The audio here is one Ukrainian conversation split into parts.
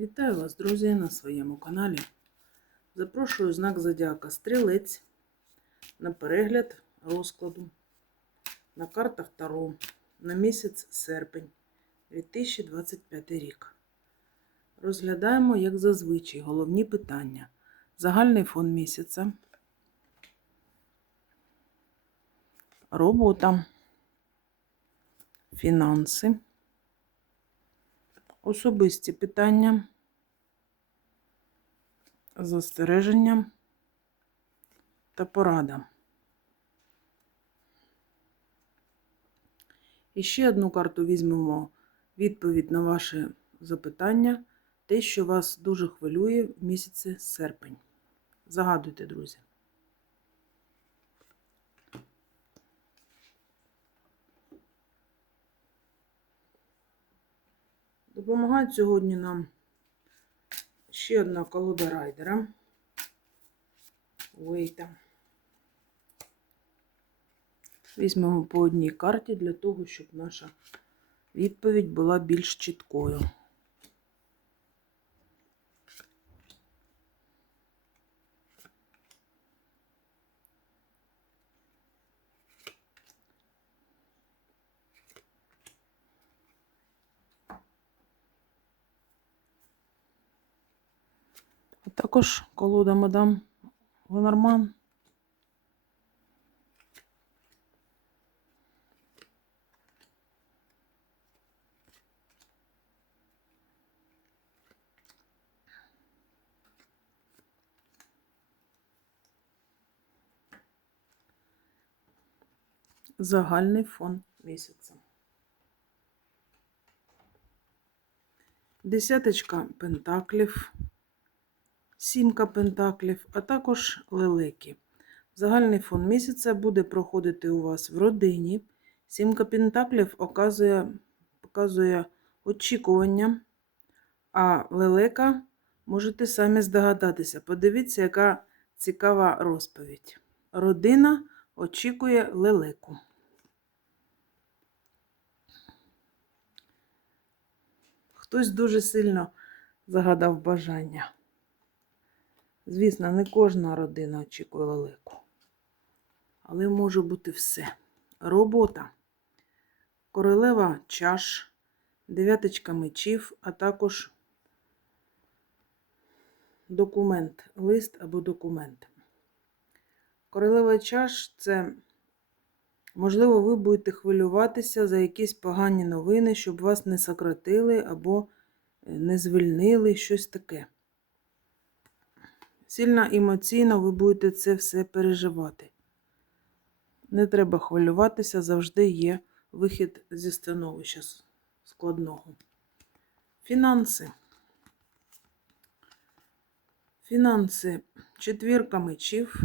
Вітаю вас, друзі, на своєму каналі. Запрошую знак Зодіака Стрілець на перегляд розкладу на картах Таро на місяць серпень 2025 рік. Розглядаємо, як зазвичай, головні питання. Загальний фон місяця, робота, фінанси. Особисті питання, застереження та порада. І ще одну карту візьмемо відповідь на ваше запитання, те, що вас дуже хвилює в місяці серпень. Загадуйте, друзі. Допомагають сьогодні нам ще одна колода райдера. Вейта. Візьмемо по одній карті для того, щоб наша відповідь була більш чіткою. Також колода мадам Ленорман. Загальний фон місяця. Десяточка пентаклів сімка пентаклів, а також лелеки. Загальний фон місяця буде проходити у вас в родині. Сімка пентаклів оказує, показує очікування, а лелека можете самі здогадатися. Подивіться, яка цікава розповідь. Родина очікує лелеку. Хтось дуже сильно загадав бажання. Звісно, не кожна родина очікує лелеку. Але може бути все. Робота, королева чаш, дев'яточка мечів, а також документ, лист або документ. Королева чаш це, можливо, ви будете хвилюватися за якісь погані новини, щоб вас не сократили або не звільнили, щось таке. Сильно емоційно ви будете це все переживати. Не треба хвилюватися, завжди є вихід зі становища складного. Фінанси. Фінанси четвірка мечів,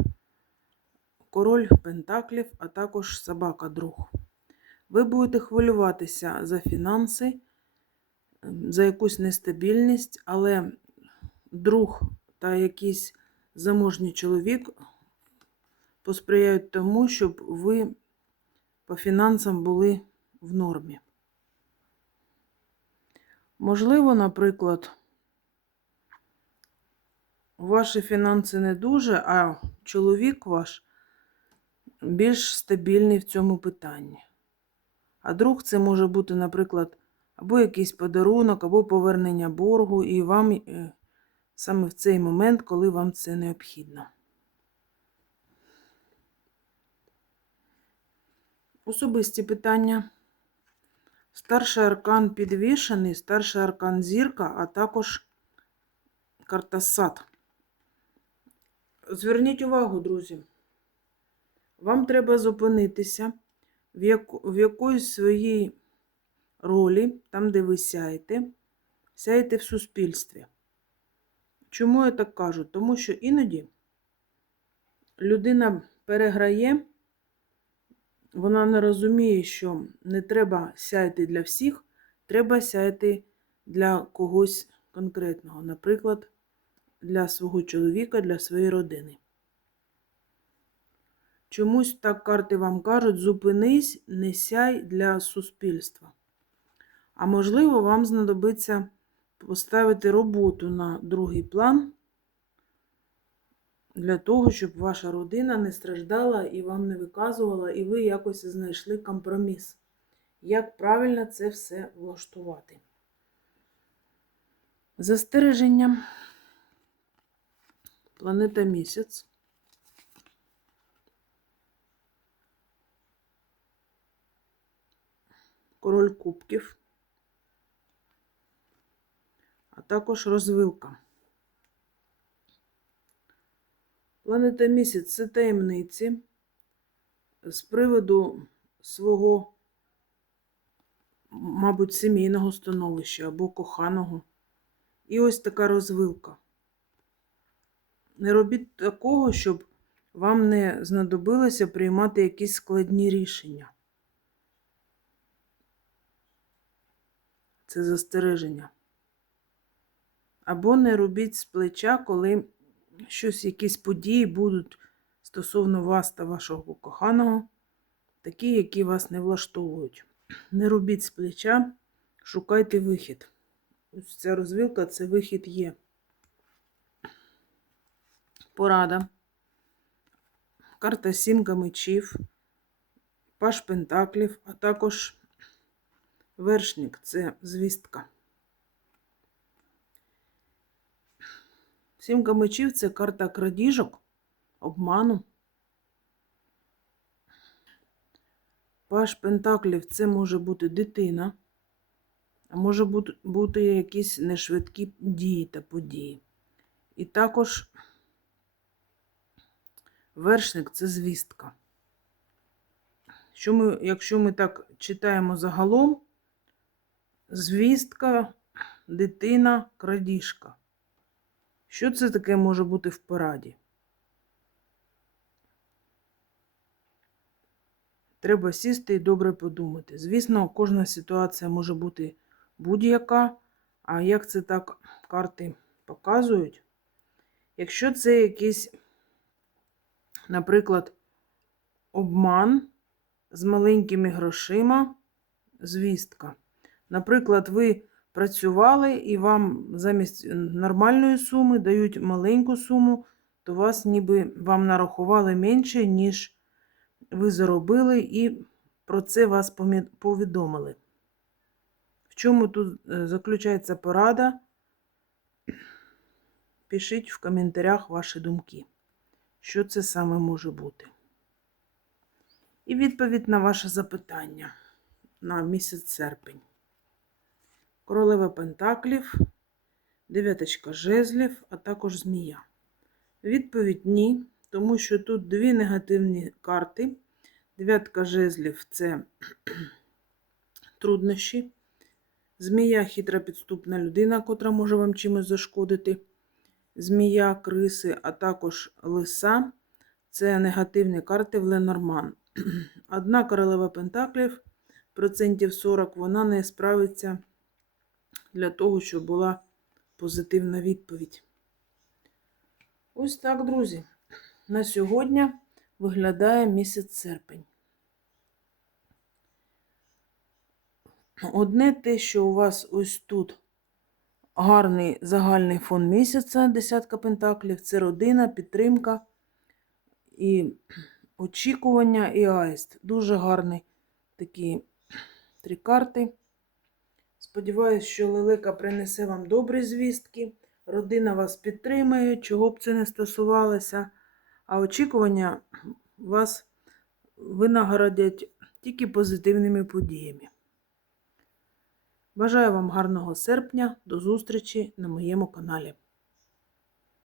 король пентаклів, а також собака друг. Ви будете хвилюватися за фінанси, за якусь нестабільність, але друг та якийсь заможній чоловік посприяють тому, щоб ви по фінансам були в нормі. Можливо, наприклад, ваші фінанси не дуже, а чоловік ваш більш стабільний в цьому питанні. А друг це може бути, наприклад, або якийсь подарунок, або повернення боргу, і вам е, саме в цей момент, коли вам це необхідно. Особисті питання. Старший аркан підвішений, старший аркан зірка, а також карта сад. Зверніть увагу, друзі. Вам треба зупинитися в, яку, в якоїсь своїй ролі, там, де ви сяєте, сяєте в суспільстві. Чому я так кажу? Тому що іноді людина переграє, вона не розуміє, що не треба сяяти для всіх, треба сяяти для когось конкретного, наприклад, для свого чоловіка, для своєї родини. Чомусь так карти вам кажуть, зупинись, не сяй для суспільства. А можливо, вам знадобиться поставити роботу на другий план для того, щоб ваша родина не страждала і вам не виказувала, і ви якось знайшли компроміс. Як правильно це все влаштувати? Застереження. Планета місяць. Король кубків, а також розвилка. Планета місяць це таємниці з приводу свого, мабуть, сімейного становища або коханого. І ось така розвилка. Не робіть такого, щоб вам не знадобилося приймати якісь складні рішення. Це застереження. Або не робіть з плеча, коли щось, якісь події будуть стосовно вас та вашого коханого, такі, які вас не влаштовують. Не робіть з плеча, шукайте вихід. Ось ця розвилка це вихід є. Порада. Карта сімка мечів, паш пентаклів, а також вершник це звістка. Сімка мечів це карта крадіжок, обману. Паш пентаклів це може бути дитина, а може бути, якісь нешвидкі дії та події. І також вершник це звістка. Що ми, якщо ми так читаємо загалом, звістка, дитина, крадіжка. Що це таке може бути в пораді? Треба сісти і добре подумати. Звісно, кожна ситуація може бути будь-яка, а як це так карти показують? Якщо це якийсь, наприклад, обман з маленькими грошима, звістка. Наприклад, ви працювали і вам замість нормальної суми дають маленьку суму, то вас ніби вам нарахували менше, ніж ви заробили, і про це вас повідомили. В чому тут е, заключається порада? Пишіть в коментарях ваші думки, що це саме може бути. І відповідь на ваше запитання на місяць серпень. Королева Пентаклів, дев'яточка жезлів, а також змія. Відповідь ні, тому що тут дві негативні карти. Дев'ятка жезлів це труднощі. Змія хитра підступна людина, котра може вам чимось зашкодити. Змія, криси, а також лиса це негативні карти в Ленорман. Одна королева Пентаклів, процентів 40, вона не справиться для того, щоб була позитивна відповідь. Ось так, друзі. На сьогодні виглядає місяць серпень. Одне те, що у вас ось тут гарний загальний фон місяця, десятка пентаклів, це родина, підтримка і очікування і аїст. Дуже гарний такі три карти. Сподіваюсь, що лелека принесе вам добрі звістки, родина вас підтримає, чого б це не стосувалося, а очікування вас винагородять тільки позитивними подіями. Бажаю вам гарного серпня, до зустрічі на моєму каналі.